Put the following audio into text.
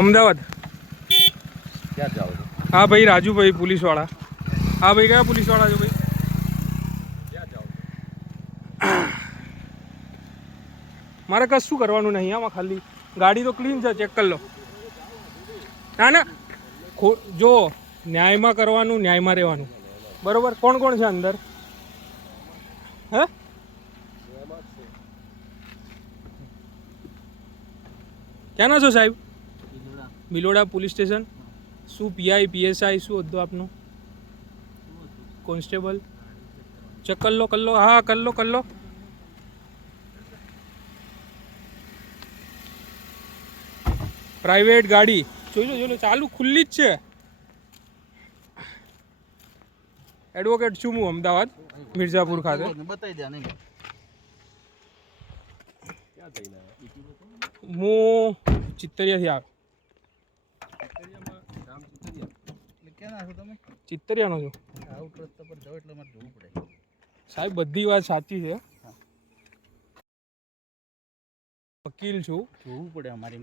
અમદાવાદ? ક્યાં જાઓ છો? હા ભાઈ રાજુભાઈ પોલીસવાળા. હા ભાઈ કયા પોલીસવાળા છો ભાઈ? ક્યાં જાઓ મારે કશું કરવાનું નહીં આમાં ખાલી ગાડી તો ક્લીન છે ચેક કરી લો. ના ના. ખો જો ન્યાયમાં કરવાનું ન્યાયમાં રહેવાનું. બરોબર? કોણ કોણ છે અંદર? હે? ક્યાંના છો સાહેબ? Biloda police station. શું પીઆઈ પીએસઆઈ શું હતું આપનું? કોન્સ્ટેબલ. ચેક કલ્લો લો કરી હા કલ્લો કલ્લો પ્રાઇવેટ ગાડી. જોઈ લો જોઈ લો ચાલુ ખુલ્લી જ છે. એડવોકેટ છું હું અમદાવાદ મિર્ઝાપુર ખાતે. હું ચિત્તરિયાથી આવ્યો. ક્યાં છો તમે? ચિત્તરિયાનો છું. આઉટ રસ્તા પર જાઓ એટલે મારે જવું પડે. સાહેબ બધી વાત સાચી છે. વકીલ છું. જોવું પડે અમારી